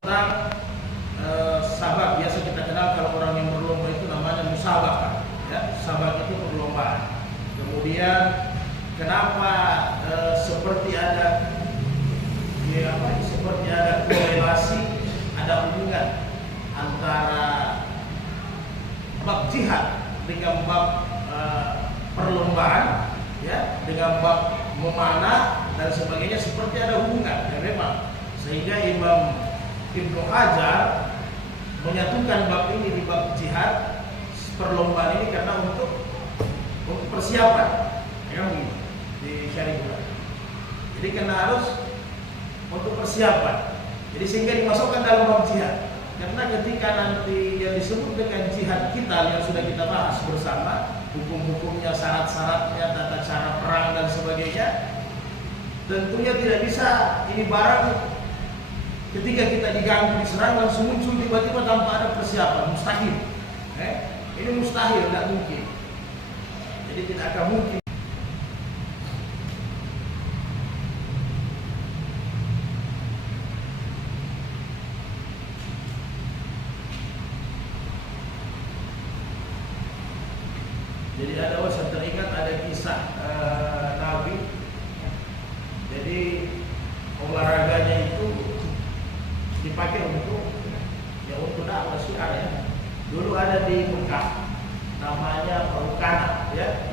tentang sabak. Biasa kita kenal kalau orang yang berlomba itu namanya musabaqah, ya. Sabak itu perlombaan. Kemudian kenapa seperti ada seperti ada korelasi, ada hubungan antara bab jihad dengan bab perlombaan, ya, dengan bab memanah dan sebagainya, seperti ada hubungan, ya memang. Sehingga Imam Ibnu Hajar menyatukan bab ini di bab jihad perlombaan ini karena untuk persiapan, ya begini di syariah. Jadi karena harus untuk persiapan. Jadi sehingga dimasukkan dalam bab jihad. Karena ketika nanti yang disebut dengan jihad kita yang sudah kita bahas bersama, hukum-hukumnya, syarat-syaratnya, tata cara perang dan sebagainya, tentunya tidak bisa ini barang ketika kita diganggu, diserang langsung muncul tiba-tiba tanpa ada persiapan, mustahil. Ini mustahil, tidak mungkin. Jadi tidak akan mungkin. Jadi saya teringat ada kisah Nabi. Jadi olahraganya itu dipakai untuk dakwah syiar, ya. Dulu ada di Mekah namanya Rukana, ya.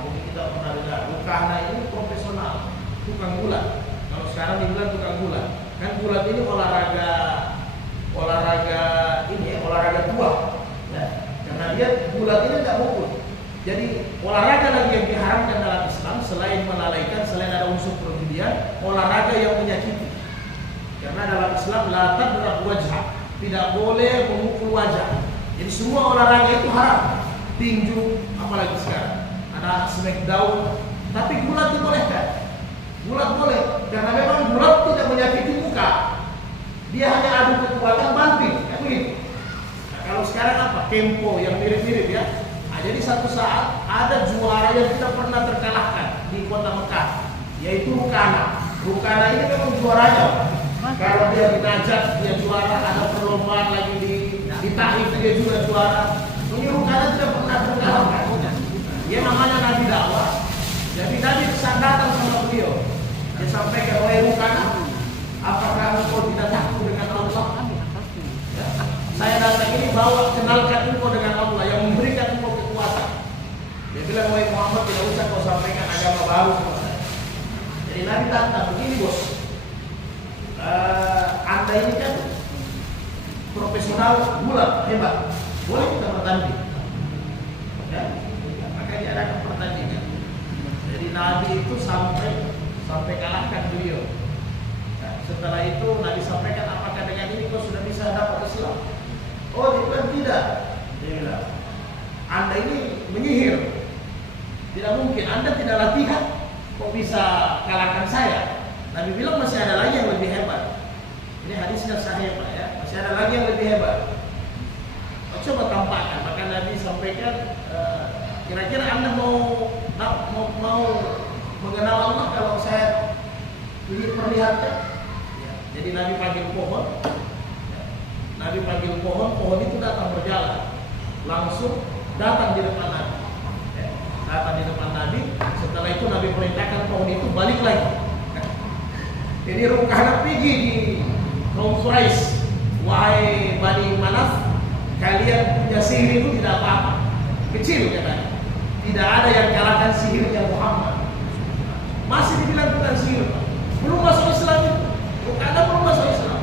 Mungkin kita pernah dengar. Rukana ini profesional, tukang gulat. Kalau sekarang dibilang tukang gulat. Kan gulat ini olahraga tua, ya. Karena dia gulat ini tidak mukul. Jadi olahraga lagi yang diharamkan dalam Islam selain melalaikan, selain ada unsur perjudian, olahraga yang menyakiti. Karena dalam Islam la tadrab wajha, tidak boleh memukul wajah. Jadi semua olahraga itu haram. Tinju, apalagi sekarang ada smackdown, tapi gulat dibolehkan. Gulat boleh, karena memang gulat tidak menyakiti muka. Dia hanya adu kekuatan banting, kan begitu. Nah, kalau sekarang apa? Kempo yang mirip-mirip, ya. Nah, jadi satu saat ada juara yang tidak pernah terkalahkan di kota Mekah, yaitu Rukana. Rukana ini memang juaranya. Kalau dia di Najat dia juara, ada perlombaan lagi di Taif dia juga juara. Ini Rukana tidak pernah terkalahkan. Dia namanya Nabi dakwah. Jadi Nabi datang sama beliau. Dia sampaikan, oleh Rukana, apakah engkau tidak takut dengan Allah? Ya. Saya datang ini bawa kenalkan engkau dengan Allah yang memberikan engkau kekuatan. Dia bilang, wahai Muhammad, tidak usah kau sampaikan agama baru kepada saya. Jadi Nabi datang, begini bos, Anda ini kan profesional gulat, hebat, boleh kita bertanding, ya? Maka diadakan pertandingan. Jadi Nabi itu sampai kalahkan beliau. Nah, setelah itu Nabi sampaikan, apakah dengan ini kau sudah bisa dapat Islam? Oh, dia bilang tidak. Dia bilang, Anda ini menyihir, tidak mungkin. Anda tidak latihan, kok bisa kalahkan saya? Nabi bilang masih ada lagi yang lebih hebat. Ini hadisnya sahih, Pak, ya. Masih ada lagi yang lebih hebat. Coba tampakkan. Maka Nabi sampaikan, kira-kira Anda mau mengenal Allah kalau saya perlihatkan? Ya. Jadi Nabi panggil pohon. Ya. Nabi panggil pohon itu datang berjalan. Langsung datang di depan Nabi. Ya. Datang di depan Nabi. Setelah itu Nabi perintahkan pohon itu balik lagi. Jadi Rukana pergi di kaum Quraisy, wahai Bani Manaf, kalian punya sihir itu tidak apa-apa, kecil katanya. Tidak ada yang kalahkan sihirnya Muhammad. Masih dibilang bukan sihir, belum masuk Islam itu. Rukana belum masuk Islam.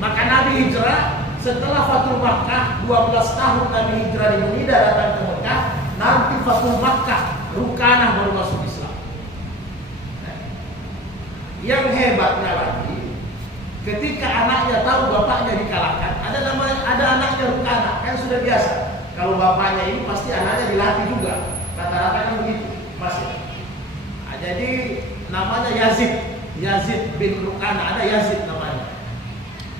Maka Nabi hijrah setelah Fathul Makkah, 12 tahun Nabi hijrah di Madinah datang ke Mekah. Nanti Fathul Makkah, Rukana baru masuk Islam. Yang hebatnya lagi, ketika anaknya tahu bapaknya dikalahkan, ada anaknya Rukana, kan sudah biasa. Kalau bapaknya ini pasti anaknya dilatih juga, rata-rata kan begitu, pasti. Nah, jadi namanya Yazid bin Rukana, ada Yazid namanya.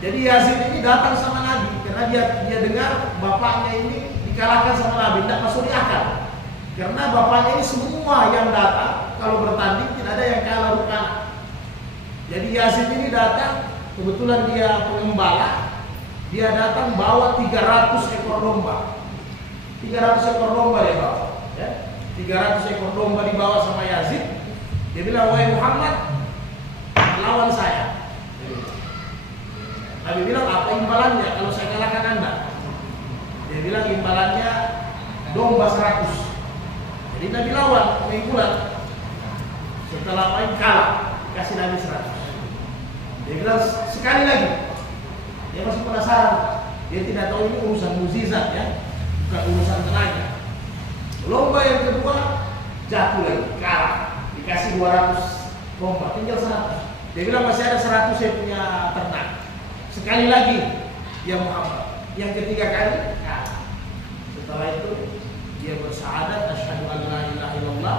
Jadi Yazid ini datang sama Nabi karena dia dengar bapaknya ini dikalahkan sama Nabi, tidak masuk di akal. Karena bapaknya ini semua yang datang kalau bertanding tidak ada yang kalah Rukana. Jadi Yazid ini datang kebetulan dia pengembala, dia datang bawa 300 ekor domba. 300 ekor domba dia bawa, ya. 300 ekor domba dibawa sama Yazid. Dia bilang, wahai Muhammad, lawan saya. Nabi bilang, apa imbalannya kalau saya kalahkan Anda? Dia bilang imbalannya domba 100. Jadi Nabi lawan, bulan. Setelah main kalah, kasih Nabi 100. Dia bilang sekali lagi. Dia masih penasaran. Dia tidak tahu ini urusan mukjizat, ya, bukan urusan tenaga. Lomba yang kedua jatuh lagi, kalah. Dikasih 200 domba, tinggal 100. Dia bilang masih ada 100 saya punya ternak. Sekali lagi, ya Muhammad. Yang ketiga kali, kalah. Setelah itu dia bersyahadat, asyhadu an la ilaha illallah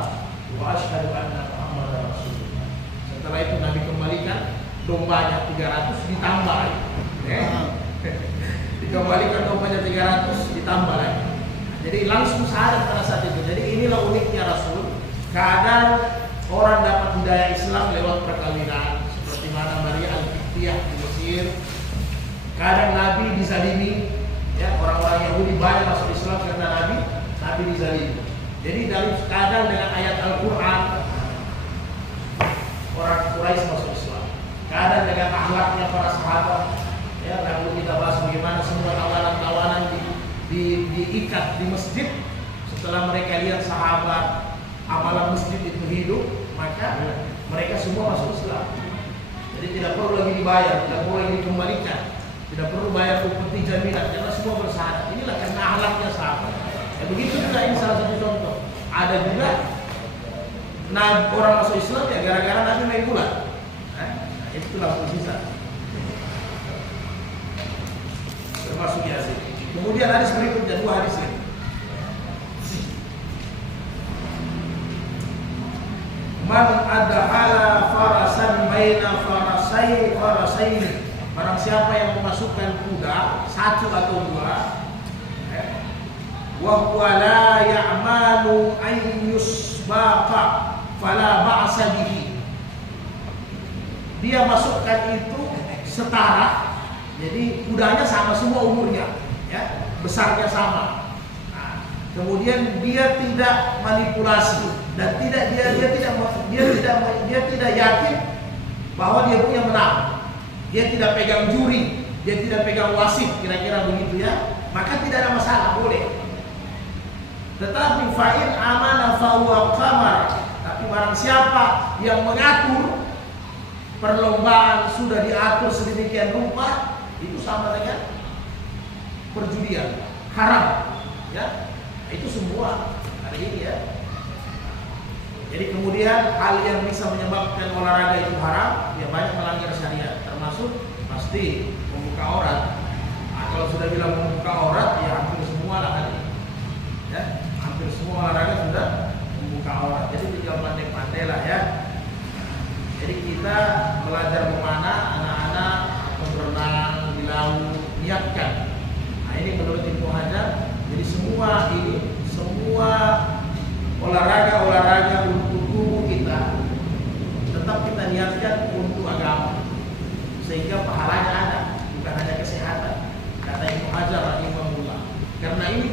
wa asyhadu anna Muhammadar Rasulullah. Setelah itu Nabi kembalikan dombanya 300 ditambah lagi. Dikembalikan dombanya 300 ditambah lagi. Jadi langsung syahadat pada saat itu. Jadi inilah uniknya Rasul. Kadang orang dapat hidayah Islam lewat perkawinan, seperti mana Maria Al-Qibtiyah di Mesir. Kadang Nabi dizalimi, ya, orang-orang Yahudi banyak masuk Islam karena Nabi dizalimi. Jadi dari kadang dengan ayat Al-Quran orang Quraisy masuk Islam. Kadang dengan akhlaknya para sahabat, ya, lalu kita bahas bagaimana semua tawanan-tawanan diikat di masjid. Setelah mereka lihat sahabat amalan masjid itu hidup, maka mereka semua masuk Islam. Jadi tidak perlu lagi dibayar, tidak perlu lagi dikembalikan, tidak perlu bayar upeti jaminan, karena semua bersyahadat. Inilah karena akhlaknya sahabat. Ya, begitu juga ini salah satu contoh. Ada juga orang masuk Islam ya gara-gara Nabi main bulan. Itulah mukjizat. Termasuk Yazid. Kemudian hadis berikutnya, 2 hadis lagi. Man adhala farasan baina farasaini. Barang siapa yang memasukkan kuda 1 atau 2, wa huwa la ya'malu an yusbaqa fala ba'sa bihi. Dia masukkan itu setara. Jadi kudanya sama semua umurnya, ya, besarnya sama. Nah, kemudian dia tidak manipulasi dan dia tidak yakin bahwa dia punya menang. Dia tidak pegang juri, dia tidak pegang wasit, kira-kira begitu, ya. Maka tidak ada masalah, boleh. Tetapi fa'in amana fahuwa qamar. Tapi barang siapa yang mengatur perlombaan sudah diatur sedemikian rupa, itu sama dengan perjudian, haram, ya. Itu semua hari ini, ya. Jadi kemudian hal yang bisa menyebabkan olahraga itu haram, ya banyak melanggar syariat, termasuk pasti membuka aurat. Nah, kalau sudah bilang membuka aurat, ya hampir semua lah hari ini, ya. Hampir semua olahraga sudah membuka aurat. Jadi tinggal pandai-pandai lah, ya. Jadi kita belajar memanah anak-anak berenang di laut, niatkan. Nah, ini menurut Ibnu Hajar. Jadi semua olahraga untuk tubuh kita tetap kita niatkan untuk agama, sehingga pahalanya ada, bukan hanya kesehatan. Kata Ibnu Hajar rahimahullah. Karena ini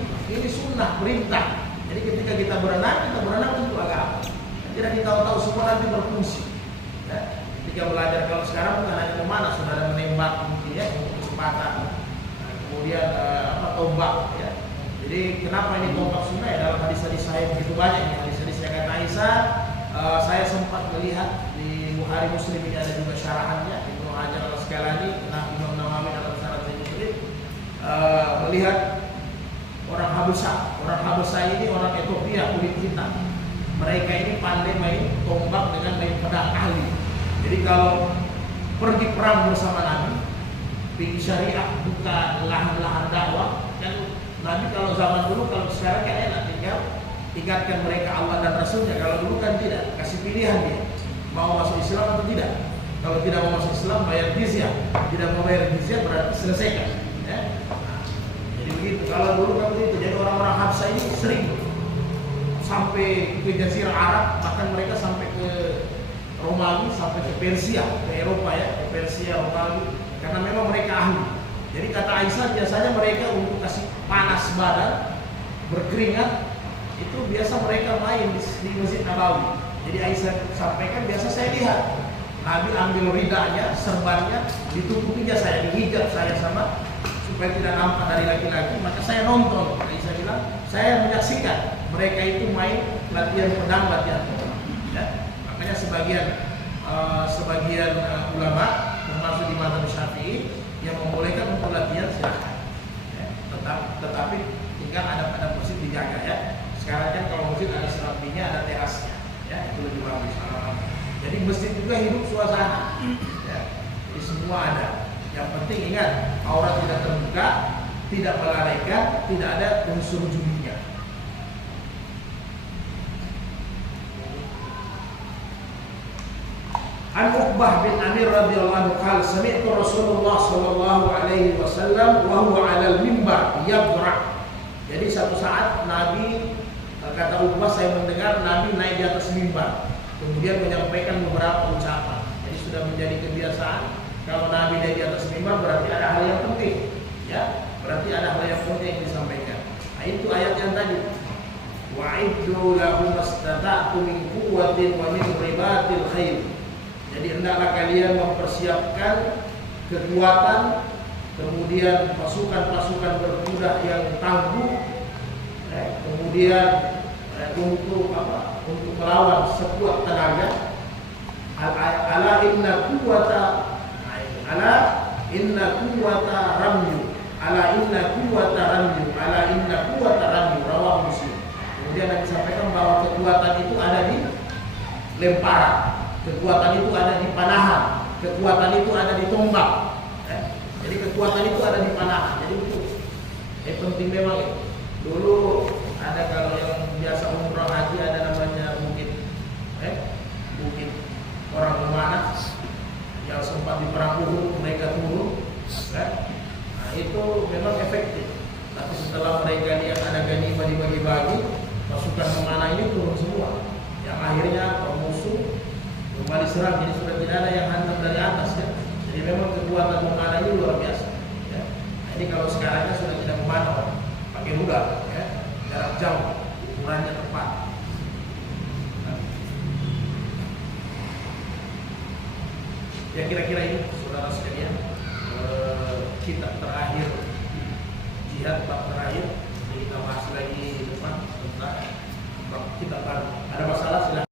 sunnah, perintah. Jadi ketika kita berenang untuk agama. Tidak kita tahu semua nanti berfungsi. Ya, ketika belajar, kalau sekarang bukan hanya memanah, sudah ada menembak mungkin, ya, kecepatan, kemudian tombak, ya. Jadi kenapa ini tombak sunnah? Ya, dalam hadis-hadis saya begitu banyak, ya. Hadis-hadis yang kata Aisyah, saya sempat melihat di Bukhari Muslim ini ada juga syarahannya, Ibnu Hajar Al-Asqalani, Imam Nawawi dalam syarah Sahih Muslim, melihat orang Habsah ini orang Ethiopia kulit hitam. Mereka ini pandai main tombak dengan main pedang ahli. Jadi kalau pergi perang bersama Nabi, pergi syariah, buka lahan-lahan dakwah, kan Nabi kalau zaman dulu, kalau sekarang kan enak, tinggal ingatkan mereka Allah dan Rasulnya. Kalau dulu kan tidak, kasih pilihan dia, mau masuk Islam atau tidak. Kalau tidak mau masuk Islam, bayar jizyah. Tidak mau bayar jizyah berarti selesaikan, ya. Nah, jadi begitu. Kalau dulu kan begitu. Jadi orang-orang Habsah ini sering sampai ke Jazirah Arab, bahkan mereka sampai ke Romawi sampai ke Persia, ke Eropa ya, ke Persia, Romawi, karena memang mereka ahli. Jadi kata Aisyah, biasanya mereka untuk kasih panas badan, berkeringat, itu biasa mereka main di Masjid Nabawi. Jadi Aisyah sampaikan, biasa saya lihat Nabi ambil ridanya, serbannya, ditutupinya saya, dihijab saya sama, supaya tidak nampak dari laki-laki. Maka saya nonton. Aisyah bilang, saya menyaksikan mereka itu main latihan pedang, latihan pedang. Ya. Makanya sebagian ulama, termasuk di mazhab Syafi'i, yang membolehkan untuk latihan silahkan. Ya. Tetapi tinggal adab-adab masjid dijaga ya. Sekarang kan kalau masjid ada serambinya, ada terasnya, ya itu lebih bagus. Jadi masjid juga hidup suasana, ya. Jadi semua ada. Yang penting ingat, aurat tidak terbuka, tidak melalaikan, tidak ada unsur juminya. An Uqbah bin Amir radhiyallahu anhu qala sami'tu Rasulullah sallallahu alaihi wasallam wa huwa 'alal mimbar yabra'. Jadi satu saat Nabi, kata Uqbah, saya mendengar Nabi naik di atas mimbar, kemudian menyampaikan beberapa ucapan. Jadi sudah menjadi kebiasaan kalau Nabi naik di atas mimbar berarti ada hal yang penting, ya. Berarti ada hal yang penting yang disampaikan. Nah, itu ayat yang tadi. Wa'iddu lahum mastata'tu min quwwatin wa min ribatil khair. Jadi hendaklah kalian mempersiapkan kekuatan, kemudian pasukan-pasukan berkuda yang tangguh, kemudian untuk melawan sekuat tenaga. Ala inna quwwata ramyu, ala inna quwwata ramyu, rawahu Muslim. Kemudian Nabi sampaikan bahwa kekuatan itu ada di lemparan, kekuatan itu ada di panahan, kekuatan itu ada di tombak. Jadi kekuatan itu ada di panahan. Jadi itu penting memang. Dulu ada, kalau yang biasa umrah haji, ada namanya bukit orang Memanah yang sempat di perang Uhud, mereka turun. Nah, itu memang efektif. Tapi setelah mereka lihat ada ganimah dibagi-bagi, pasukan Memanah ini turun semua. Yang akhirnya musuh kembali serang, jadi sudah tidak ada yang hantam dari atas ya. Jadi memang kekuatan memanah ini luar biasa ya. Nah, ini kalau sekarangnya sudah tidak memanah, pakai rudal ya, jarak jauh, ukurannya tepat. Nah, ya kira-kira ini saudara sekalian, kitab terakhir jihad, bab terakhir. Jadi kita bahas lagi di depan tentang kitab baru. Ada masalah silahkan.